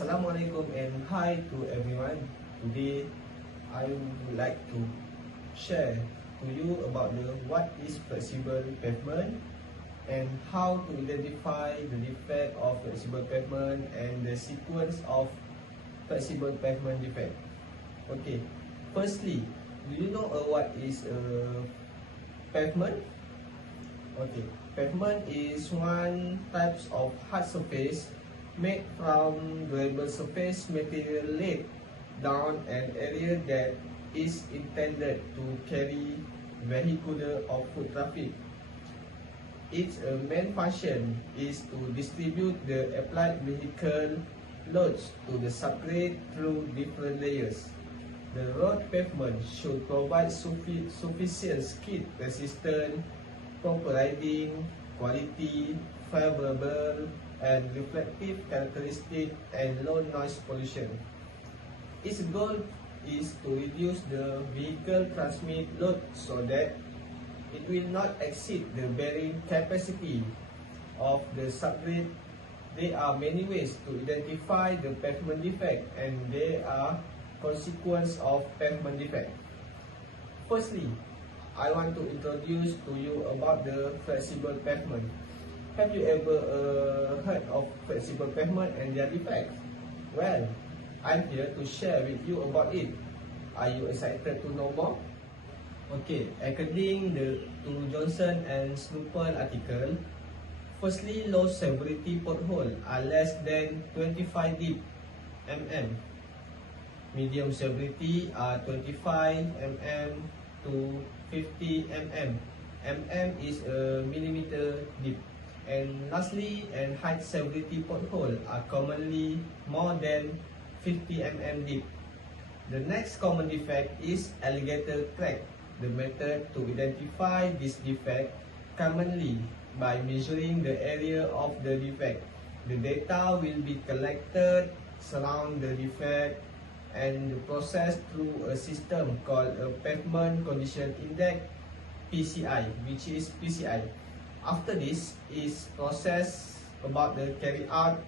Assalamualaikum and hi to everyone. Today I would like to share to you about what is flexible pavement and how to identify the defect of flexible pavement and the sequence of flexible pavement defect. Okay, firstly, do you know what is pavement? Okay, pavement is one types of hard surface made from durable surface material laid down an area that is intended to carry vehicular or foot traffic. Its main function is to distribute the applied vehicle loads to the subgrade through different layers. The road pavement should provide sufficient skid resistance, proper riding, quality, favorable and reflective characteristic and low noise pollution. Its goal is to reduce the vehicle transmit load so that it will not exceed the bearing capacity of the subgrade. There are many ways to identify the pavement defect and there are consequences of pavement defect. Firstly, I want to introduce to you about the flexible pavement. Have you ever heard of flexible pavement and their defects? Well, I'm here to share with you about it. Are you excited to know more? Okay, according to Johnson and Snooper article, firstly, low severity pothole are less than 25 mm. Medium severity are 25 mm to 50 mm. Mm is a millimeter deep. And lastly, high severity pothole are commonly more than 50 mm deep. The next common defect is alligator crack. The method to identify this defect commonly by measuring the area of the defect. The data will be collected surround the defect and processed through a system called a pavement condition index (PCI), which is PCI. After this is processed about the carry out,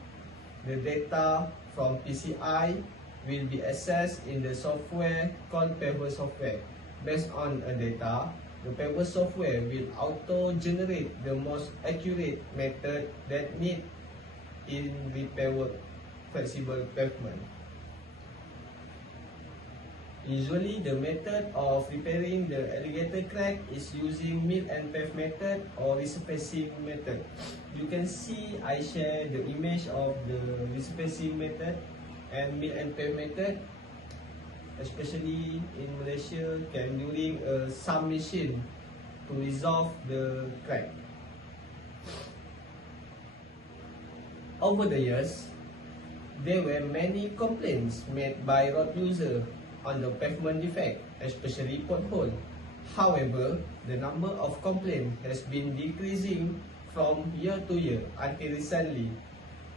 the data from PCI will be accessed in the software called pavement software. Based on a data, the pavement software will auto-generate the most accurate method that need in repair work flexible pavement. Usually, the method of repairing the alligator crack is using mill and pave method or resurfacing method. You can see I share the image of the resurfacing method and mill and pave method, especially in Malaysia, can during a submission to resolve the crack. Over the years, there were many complaints made by road users on the pavement defect, especially pothole. However, the number of complaints has been decreasing from year to year until recently.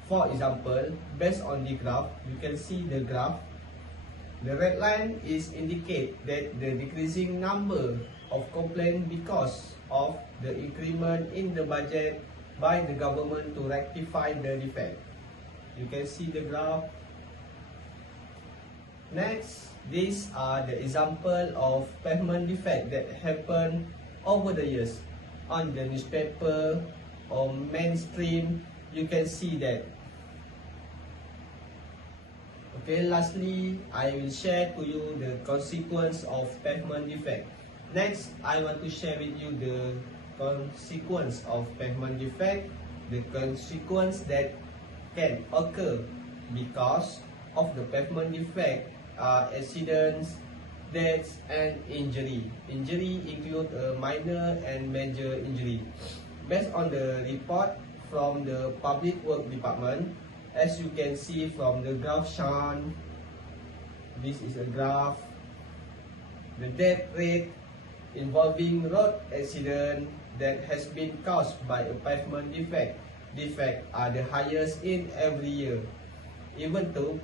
For example, based on the graph, you can see the graph. The red line is indicate that the decreasing number of complaints because of the increment in the budget by the government to rectify the defect. You can see the graph. Next, these are the example of pavement defect that happen over the years. On the newspaper or mainstream, you can see that. Okay, lastly, I will share to you the consequence of pavement defect. Next, I want to share with you the consequence of pavement defect, the consequence that can occur because of the pavement defect are accidents, deaths and injury. Injury include a minor and major injury. Based on the report from the Public Work Department, as you can see from the graph shown, this is a graph. The death rate involving road accident that has been caused by a pavement defect are the highest in every year. Even though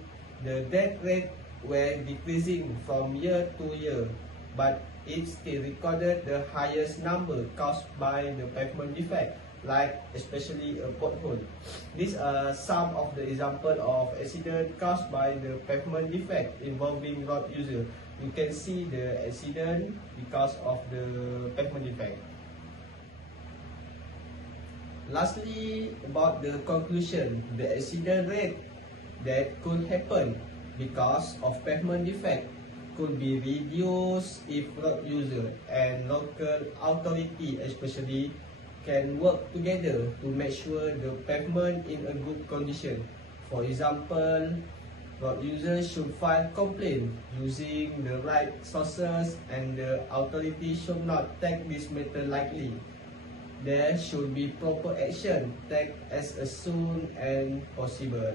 the death rate were decreasing from year to year, but it still recorded the highest number caused by the pavement defect. like especially a pothole. These are some of the example of accident caused by the pavement defect involving road user. You can see the accident because of the pavement defect. Lastly, about the conclusion, the accident rate that could happen because of pavement defect could be reduced if road user and local authority especially can work together to make sure the pavement in a good condition. For example, road users should file complaint using the right sources and the authority should not take this matter lightly. There should be proper action taken as soon as possible.